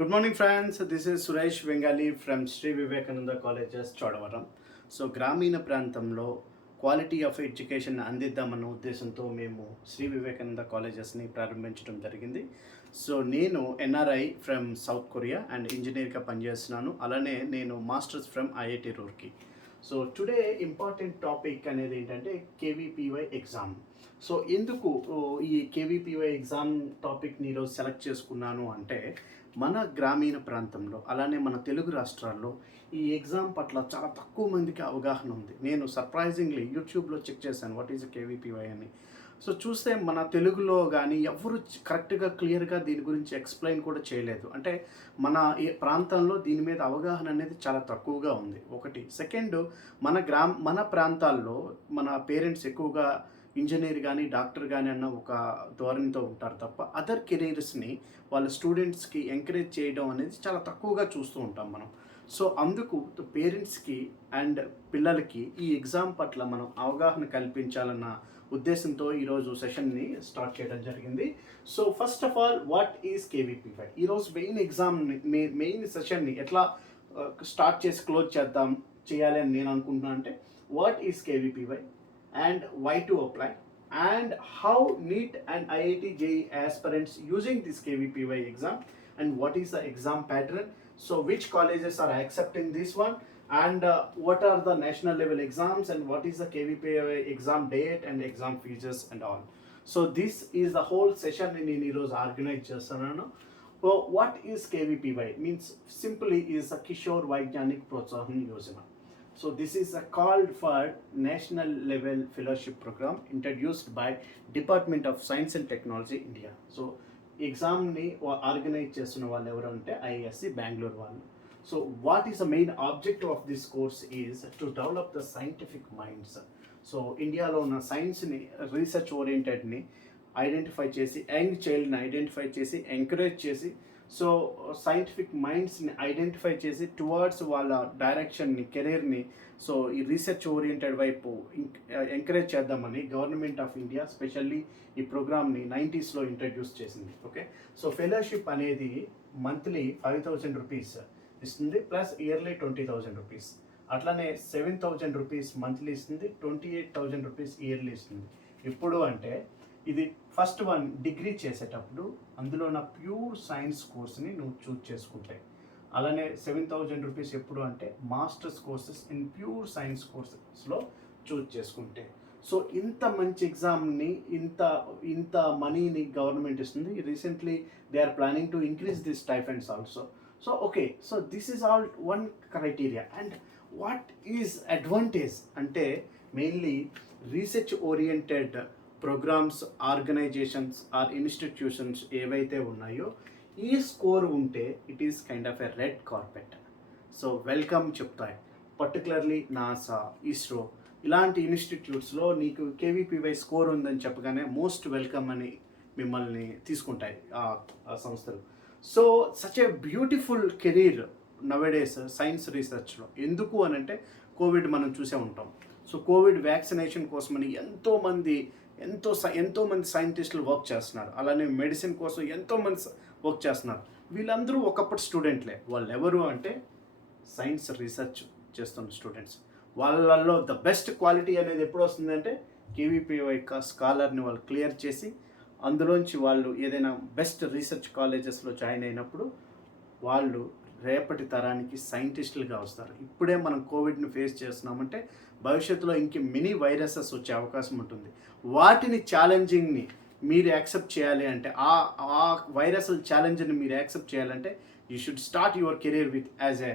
Good morning, friends. This is Suresh Bengali from Sri Vivekananda Colleges, Chodavaram. So గ్రామీణ ప్రాంతంలో quality of education అందిద్దామన్న ఉద్దేశంతో మేము శ్రీ వివేకానంద కాలేజెస్ని ప్రారంభించడం జరిగింది. సో నేను NRI from south Korea and ఇంజనీర్గా పనిచేస్తున్నాను. అలానే నేను masters from IIT Roorkee. So today important topic అనేది ఏంటంటే కేవీపీవై ఎగ్జామ్. సో ఎందుకు ఈ కేవీపీవై ఎగ్జామ్ టాపిక్ని ఈరోజు సెలెక్ట్ చేసుకున్నాను అంటే మన గ్రామీణ ప్రాంతంలో అలానే మన తెలుగు రాష్ట్రాల్లో ఈ ఎగ్జామ్ పట్ల చాలా తక్కువ మందికి అవగాహన ఉంది. నేను సర్ప్రైజింగ్లీ యూట్యూబ్లో చెక్ చేశాను వాట్ ఈజ్ కేవీపీవై అని. సో చూస్తే మన తెలుగులో కానీ ఎవరు కరెక్ట్గా క్లియర్గా దీని గురించి ఎక్స్ప్లెయిన్ కూడా చేయలేదు. అంటే మన ఈ ప్రాంతంలో దీని మీద అవగాహన అనేది చాలా తక్కువగా ఉంది ఒకటి. సెకండ్, మన ప్రాంతాల్లో మన పేరెంట్స్ ఎక్కువగా ఇంజనీర్ కానీ డాక్టర్ కానీ అన్న ఒక ధోరణితో ఉంటారు తప్ప అదర్ కెరీర్స్ని వాళ్ళ స్టూడెంట్స్కి ఎంకరేజ్ చేయడం అనేది చాలా తక్కువగా చూస్తూ ఉంటాం మనం. సో అందుకు పేరెంట్స్కి అండ్ పిల్లలకి ఈ ఎగ్జామ్ పట్ల మనం అవగాహన కల్పించాలన్న ఉద్దేశంతో ఈరోజు సెషన్ని స్టార్ట్ చేయడం జరిగింది. So first of all what is KVPY? ఈరోజు మెయిన్ సెషన్ని ఎట్లా స్టార్ట్ చేసి క్లోజ్ చేయాలి అని నేను అనుకుంటున్నాను అంటే what is KVPY and why to apply and how NEET and IIT JEE aspirants using this KVPY exam and what is the exam pattern, so which colleges are accepting this one and what are the national level exams and what is the KVPY exam date and exam features and all. So this is the whole session in ఈరోజు organise చేస్తున్నాను. So what is KVPY means simply is a Kishore Vaidyanik Protsahan Yojana. So this is a call for national level fellowship program introduced by Department of Science and Technology India. So ఎగ్జామ్ని organise చేస్తున్న వాళ్ళు ఎవరు అంటే IISc Bengaluru వాళ్ళు. So what is the main objective of this course is to develop the scientific minds. So ఇండియాలో ఉన్న సైన్స్ని research ఓరియంటెడ్ని ఐడెంటిఫై చేసి యంగ్ చైల్డ్ని ఐడెంటిఫై చేసి ఎంకరేజ్ చేసి సో సైంటిఫిక్ మైండ్స్ని ఐడెంటిఫై చేసి టువర్డ్స్ వాళ్ళ డైరెక్షన్ని కెరీర్ని సో ఈ రీసెర్చ్ ఓరియంటెడ్ వైపు ఎంకరేజ్ చేద్దామని గవర్నమెంట్ ఆఫ్ ఇండియా స్పెషల్లీ ఈ ప్రోగ్రామ్ని 90s ఇంట్రడ్యూస్ చేసింది. ఓకే, సో ఫెలోషిప్ అనేది మంత్లీ 5,000 రూపీస్ ఇస్తుంది ప్లస్ ఇయర్లీ 20,000 రూపీస్. అట్లానే 7,000 రూపీస్ మంత్లీ ఇస్తుంది, 28,000 రూపీస్ ఇయర్లీ ఇస్తుంది. ఇప్పుడు అంటే ఇది ఫస్ట్ వన్ డిగ్రీ చేసేటప్పుడు అందులో నా ప్యూర్ సైన్స్ కోర్స్ని నువ్వు చూజ్ చేసుకుంటే, అలానే 7,000 రూపీస్ ఎప్పుడు అంటే masters courses in pure science కోర్సెస్లో చూజ్ చేసుకుంటే. సో ఇంత మంచి ఎగ్జామ్ని ఇంత మనీని గవర్నమెంట్ ఇస్తుంది. Recently they are planning to increase this stipends also. So okay, so this is all one criteria. And what is advantage అంటే mainly research oriented programmes, organisations or institutions ఏవైతే ఉన్నాయో ఈ స్కోర్ ఉంటే it is kind of a red carpet. So welcome చెప్తాయి. Particularly NASA, ISRO ఇలాంటి ఇన్స్టిట్యూట్స్లో నీకు KVPY score ఉందని చెప్పగానే మోస్ట్ వెల్కమ్ అని మిమ్మల్ని తీసుకుంటాయి ఆ సంస్థలు. So such a beautiful career nowadays science రీసెర్చ్లో. ఎందుకు అని అంటే కోవిడ్ మనం చూసే ఉంటాం. సో కోవిడ్ వ్యాక్సినేషన్ కోసమని ఎంతోమంది సైంటిస్టులు వర్క్ చేస్తున్నారు. అలానే మెడిసిన్ కోసం ఎంతోమంది వర్క్ చేస్తున్నారు. వీళ్ళందరూ ఒకప్పటి స్టూడెంట్లే. వాళ్ళు ఎవరు అంటే సైన్స్ రీసెర్చ్ చేస్తున్న స్టూడెంట్స్. వాళ్ళల్లో ద బెస్ట్ క్వాలిటీ అనేది ఎప్పుడు వస్తుందంటే కేవీపీవై స్కాలర్ని వాళ్ళు క్లియర్ చేసి అందులోంచి వాళ్ళు ఏదైనా బెస్ట్ రీసెర్చ్ కాలేజెస్లో జాయిన్ అయినప్పుడు వాళ్ళు రేపటి తరానికి సైంటిస్టులుగా వస్తారు. ఇప్పుడే మనం కోవిడ్ని ఫేస్ చేస్తున్నామంటే భవిష్యత్తులో మినీ వైరసెస్ వచ్చే అవకాశం ఉంటుంది. వాటిని ఛాలెంజింగ్ని మీరు యాక్సెప్ట్ చేయాలి అంటే ఆ వైరస్ ఛాలెంజ్ని మీరు యాక్సెప్ట్ చేయాలంటే you should start your career with as a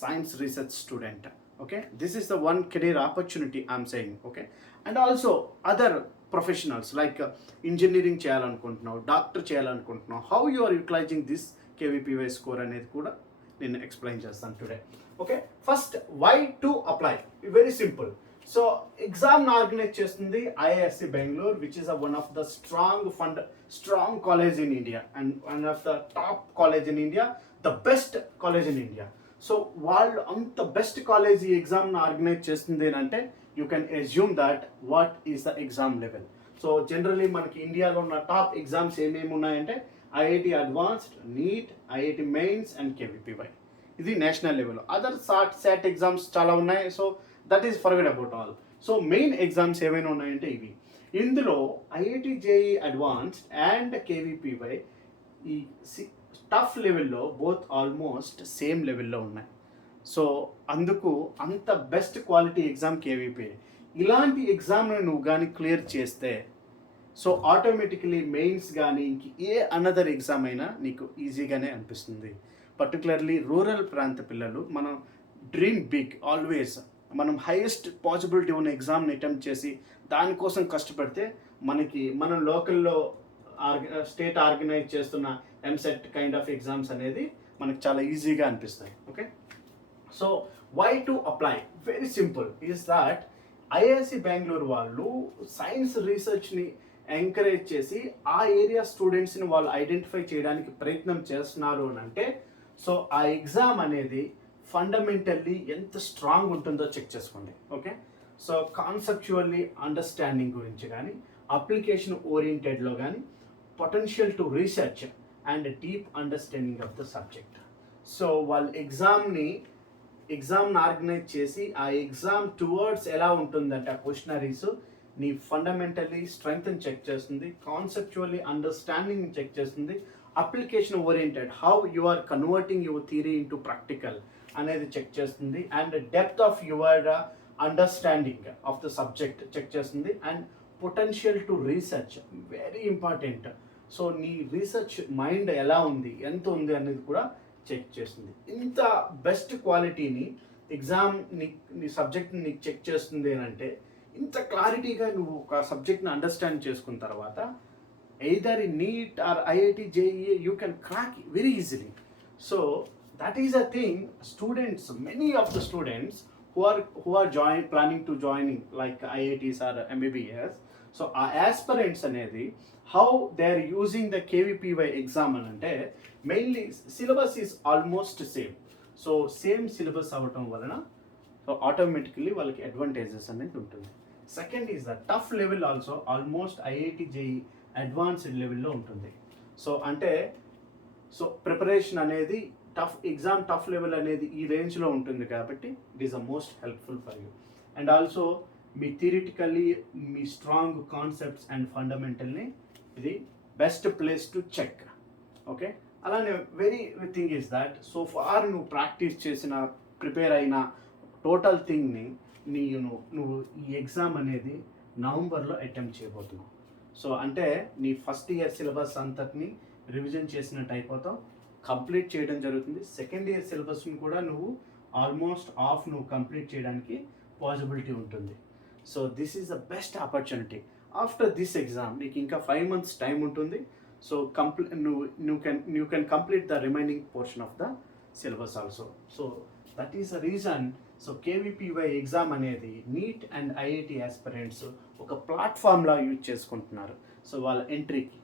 science research student. Okay, this is the one career opportunity I'm saying. Okay, and also other professionals like engineering చేయాలనుకుంటున్నావు, డాక్టర్ చేయాలనుకుంటున్నావు, how you are utilising this KVPY score అనేది కూడా నేను explain చేస్తాను today. Okay, first why to apply? Very simple. So ఎగ్జామ్ని organise చేస్తుంది IISc Bengaluru, which is one of the strong college in India and one of the top college in India, the best college in India. So వాళ్ళు అంత best college ఈ ఎగ్జామ్ని organise చేస్తుంది అంటే you can assume that what is the exam level. So generally మనకి ఇండియాలో ఉన్న top exams ఏమేమి ఉన్నాయంటే IIT advanced, NEET, IIT mains and KVPY. ఇది national level. Other SAT exams చాలా ఉన్నాయి. So that is forget about all. So main exams ఏమైనా ఉన్నాయంటే ఇవి. ఇందులో IIT JEE advanced and KVPY ఈ టఫ్ లెవెల్లో బోత్ ఆల్మోస్ట్ సేమ్ లెవెల్లో ఉన్నాయి. సో అందుకు అంత బెస్ట్ క్వాలిటీ ఎగ్జామ్ కేవీపీఐ. ఇలాంటి ఎగ్జామ్ను నువ్వు కానీ క్లియర్ చేస్తే సో ఆటోమేటికలీ మెయిన్స్ కానీ ఇంక ఏ అనదర్ ఎగ్జామ్ అయినా నీకు ఈజీగానే అనిపిస్తుంది. పర్టికులర్లీ రూరల్ ప్రాంత పిల్లలు మనం డ్రీమ్ బిగ్ ఆల్వేస్. మనం హైయెస్ట్ పాసిబిలిటీ ఉన్న ఎగ్జామ్ని అటెంప్ట్ చేసి దానికోసం కష్టపడితే మనం లోకల్లో స్టేట్ ఆర్గనైజ్ చేస్తున్న ఎంసెట్ కైండ్ ఆఫ్ ఎగ్జామ్స్ అనేది మనకు చాలా ఈజీగా అనిపిస్తాయి. Okay, so why to apply? Very simple is that IISc Bengaluru వాళ్ళు సైన్స్ రీసెర్చ్ని ఎంకరేజ్ చేసి ఆ ఏరియా స్టూడెంట్స్ని వాళ్ళు ఐడెంటిఫై చేయడానికి ప్రయత్నం చేస్తున్నారు అని అంటే సో ఆ ఎగ్జామ్ అనేది ఫండమెంటల్లీ ఎంత స్ట్రాంగ్ ఉంటుందో చెక్ చేసుకోండి. ఓకే, సో కాన్సెప్చువల్లీ అండర్స్టాండింగ్ గురించి కానీ, అప్లికేషన్ ఓరియంటెడ్లో కానీ, potential to research and deep understanding of the subject. So వాళ్ళు ఎగ్జామ్ని ఆర్గనైజ్ చేసి ఆ ఎగ్జామ్ టువర్డ్స్ ఎలా ఉంటుందంటే ఆ క్వశ్చనరీస్ నీ ఫండమెంటల్లీ స్ట్రెంగ్త్ని చెక్ చేస్తుంది, కాన్సెప్చువల్లీ అండర్స్టాండింగ్ చెక్ చేస్తుంది, application oriented how you are converting your theory into practical అనేది చెక్ చేస్తుంది, and depth of your understanding of the subject check చేస్తుంది, and potential to research very important. So నీ research mind ఎలా ఉంది, ఎంత ఉంది అనేది కూడా చెక్ చేస్తుంది. ఇంత బెస్ట్ క్వాలిటీని ఎగ్జామ్ నీ సబ్జెక్ట్ని నీకు చెక్ చేస్తుంది అని అంటే ఇంత క్లారిటీగా నువ్వు ఒక సబ్జెక్ట్ని అండర్స్టాండ్ చేసుకున్న తర్వాత either in NEET or IIT JEE you can crack very easily. So that is a thing students, many of the students who are planning to joining like IITs or MBBS. So ఆ aspirants అనేది how they are using the KVPY exam అంటే mainly syllabus is almost same. So same syllabus అవ్వటం వలన so automatically వాళ్ళకి advantages అనేది ఉంటుంది. Second is the tough level also almost IIT JEE advanced లెవెల్లో ఉంటుంది. సో అంటే సో ప్రిపరేషన్ అనేది టఫ్ లెవెల్ అనేది ఈ రేంజ్లో ఉంటుంది కాబట్టి it is the most helpful for you. And also మీ థియరిటికల్లీ మీ స్ట్రాంగ్ కాన్సెప్ట్స్ అండ్ ఫండమెంటల్ని ఇది best place to check. Okay, అలానే very thing is that so far నువ్వు ప్రాక్టీస్ చేసిన ప్రిపేర్ అయిన టోటల్ థింగ్ని నువ్వు ఈ ఎగ్జామ్ అనేది నవంబర్లో అటెంప్ట్ చేయబోతున్నావు. సో అంటే నీ ఫస్ట్ ఇయర్ సిలబస్ అంతటిని రివిజన్ చేసినట్టు అయిపోతావు, కంప్లీట్ చేయడం జరుగుతుంది. సెకండ్ ఇయర్ సిలబస్ని కూడా నువ్వు ఆల్మోస్ట్ నువ్వు కంప్లీట్ చేయడానికి పాసిబిలిటీ ఉంటుంది. So this is the best opportunity. After this exam నీకు ఇంకా 5 months టైం ఉంటుంది. So you can complete the remaining portion of the syllabus also. So that is the reason. So KVPY exam అనేది NEET and IIT aspirants ఒక ప్లాట్ఫామ్లా use చేసుకుంటున్నారు so వాళ్ళ ఎంట్రీకి.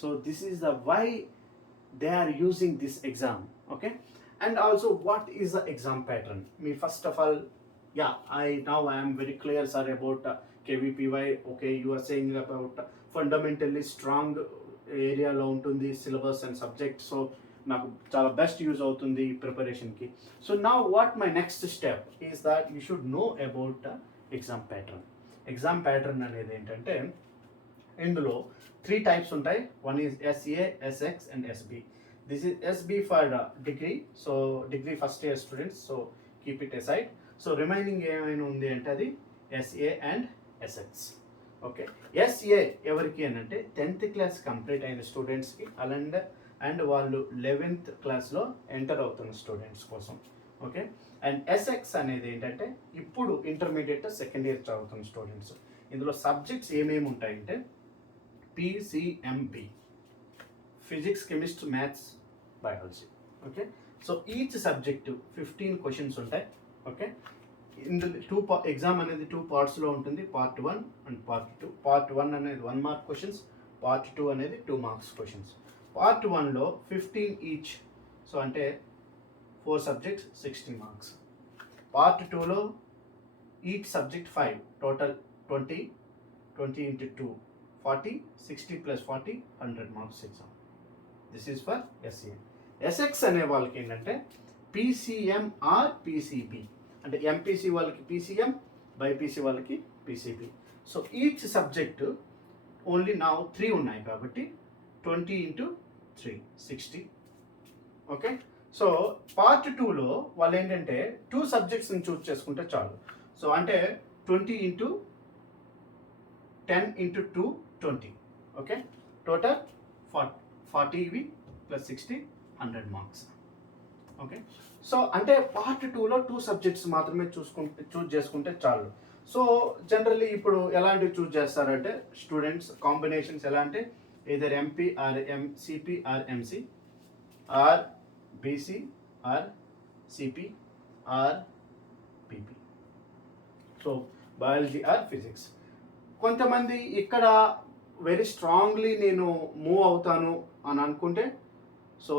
So this is the why they are using this exam. Okay, and also what is the exam pattern? Me first of all, yeah, I am very clear sir about KVPY. Okay, you are saying about fundamentally strong area lo untundi syllabus and subject, so naku chala best use avutundi preparation ki. So now what my next step is that you should know about exam pattern anedi entante ఇందులో 3 types ఉంటాయి. One is SA, SX and SB. This is SB for degree. So degree first year students, so keep it aside. So remaining ఏమైనా ఉంది అంటే అది SA and SX. Okay, SA ఎవరికి అని అంటే 10th class complete అయిన స్టూడెంట్స్కి అండ్ వాళ్ళు 11th క్లాస్లో ఎంటర్ అవుతున్న స్టూడెంట్స్ కోసం. ఓకే, అండ్ SX అనేది ఏంటంటే ఇప్పుడు ఇంటర్మీడియట్ సెకండ్ ఇయర్ చదువుతున్న స్టూడెంట్స్. ఇందులో సబ్జెక్ట్స్ ఏమేమి ఉంటాయంటే PCMB, physics, chemistry, maths, biology. Okay, so each subject 15 questions ఉంటాయి. ఓకే, ఇందులో ఎగ్జామ్ అనేది 2 partsలో ఉంటుంది, Part 1 అండ్ Part 2. Part 1 అనేది 1 mark క్వశ్చన్స్, Part 2 అనేది 2 marks questions. Part 1లో 15 each, so అంటే 4 subjects 60 marks. Part 2లో each subject 5, total 20 into 2 40, 60 plus 40 100 marks exam. This is for SCM. SX అనే వాళ్ళకి ఏంటంటే పీసీఎం ఆర్ పీసీబీ, అంటే ఎంపీసీ వాళ్ళకి PCM, BiPC వాళ్ళకి PCB. So each subject only నా 3 ఉన్నాయి కాబట్టి 20 × 3 60. ఓకే. సో పార్ట్ 2లో వాళ్ళు ఏంటంటే 2 సబ్జెక్ట్స్ని చూస్ చేసుకుంటే చాలు. సో అంటే 20 × 10 × 2 20. ఓకే. టోటల్ 40 ఇవి ప్లస్ 60 100 మార్క్స్. ఓకే. సో అంటే పార్ట్ 2లో 2 సబ్జెక్ట్స్ మాత్రమే చూస్ చేసుకుంటే చాలు. సో జనరల్లీ ఇప్పుడు ఎలాంటివి చూస్ చేస్తారంటే స్టూడెంట్స్ కాంబినేషన్స్ ఎలా అంటే either MP or CP or MC or BC or CP or PP. So biology or physics. కొంతమంది ఇక్కడ వెరీ స్ట్రాంగ్లీ నేను మూవ్ అవుతాను అని అనుకుంటే so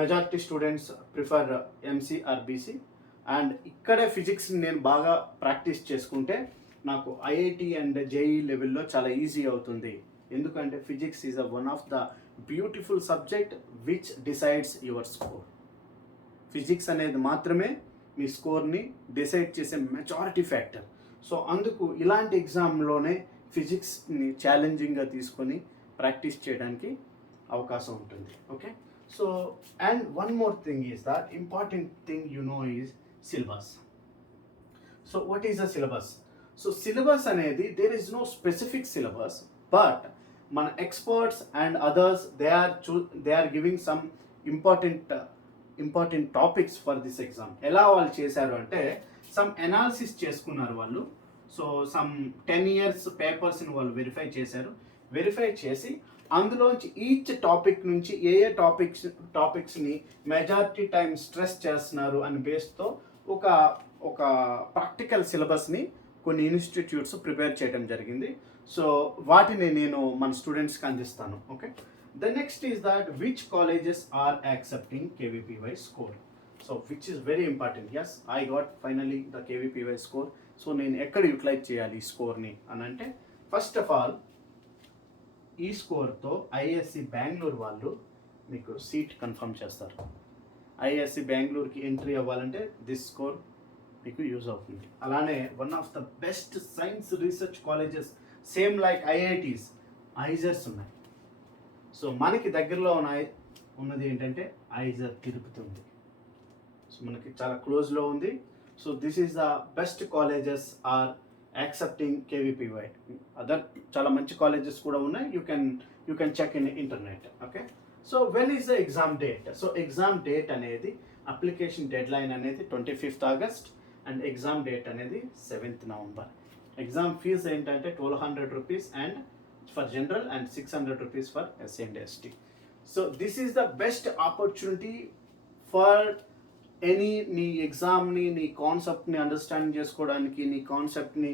majority students prefer MC or BC. And ఇక్కడే ఫిజిక్స్ నేను బాగా ప్రాక్టీస్ చేసుకుంటే నాకు ఐఐటి అండ్ జేఈ లెవెల్లో చాలా ఈజీ అవుతుంది. ఎందుకంటే physics is one of the beautiful subject which decides your score. Physics అనేది మాత్రమే మీ స్కోర్ని డిసైడ్ చేసే మెజారిటీ ఫ్యాక్టర్. సో అందుకు ఇలాంటి ఎగ్జామ్లోనే ఫిజిక్స్ని ఛాలెంజింగ్గా తీసుకొని ప్రాక్టీస్ చేయడానికి అవకాశం ఉంటుంది. Okay. So and one more thing is the important thing you know is syllabus. So what is the syllabus? So syllabus అనేది there is no specific syllabus, but మన experts and others they are giving some important topics for this exam. ఎలా వాళ్ళు చేశారు అంటే some analysis చేసుకున్నారు వాళ్ళు. So some 10 years పేపర్స్ని వాళ్ళు verify చేసి అందులోంచి ఈచ్ టాపిక్ నుంచి ఏ టాపిక్స్ని మెజారిటీ టైం స్ట్రెస్ చేస్తున్నారు అని బేస్తో ఒక ప్రాక్టికల్ సిలబస్ని కొన్ని ఇన్స్టిట్యూట్స్ ప్రిపేర్ చేయడం జరిగింది. సో వాటిని నేను మన స్టూడెంట్స్కి అందిస్తాను. Okay. The next is that which colleges are accepting KVPY score. So which is very important. Yes, I got finally the KVPY score. So నేను ఎక్కడ యూటిలైజ్ చేయాలి ఈ స్కోర్ని అని అంటే ఫస్ట్ ఆఫ్ ఆల్ ఈ స్కోర్తో ఐఎస్సి బెంగళూరు వాళ్ళు మీకు సీట్ కన్ఫర్మ్ చేస్తారు. ఐఎస్సి బెంగళూరుకి ఎంట్రీ అవ్వాలంటే దిస్ స్కోర్ మీకు యూజ్ అవుతుంది. అలానే one of the best science research colleges same like IITs IISERs ఉన్నాయి. సో మనకి దగ్గరలో ఉన్నది ఏంటంటే ఐజర్ తిరుపతి ఉంది. సో మనకి చాలా క్లోజ్లో ఉంది. So this is the best colleges are accepting KVPY. Other చాలా మంచి కాలేజెస్ కూడా ఉన్నాయి. You can check in internet. Okay. So when is the exam date? So exam date అనేది అప్లికేషన్ డెడ్ లైన్ అనేది 25th August and exam date అనేది 7th November. Exam fees ఏంటంటే 1200 rupees and for general and 600 rupees for SC and ST. So this is the best opportunity for నీ ఎగ్జామ్ని, నీ కాన్సెప్ట్ని understand చేసుకోవడానికి, నీ కాన్సెప్ట్ని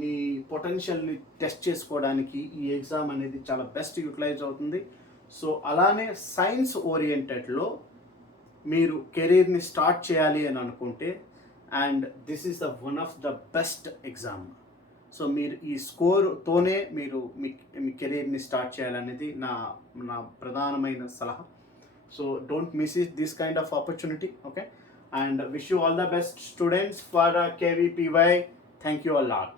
నీ పొటెన్షియల్ని టెస్ట్ చేసుకోవడానికి ఈ ఎగ్జామ్ అనేది చాలా బెస్ట్ యూటిలైజ్ అవుతుంది. సో అలానే సైన్స్ ఓరియంటెడ్లో మీరు కెరీర్ని స్టార్ట్ చేయాలి అని అనుకుంటే and this is the one of the best exam. So మీరు ఈ స్కోర్తోనే మీరు మీ కెరీర్ని స్టార్ట్ చేయాలనేది నా ప్రధానమైన సలహా. So don't miss this kind of opportunity. Okay. And wish you all the best students for KVPY. Thank you a lot.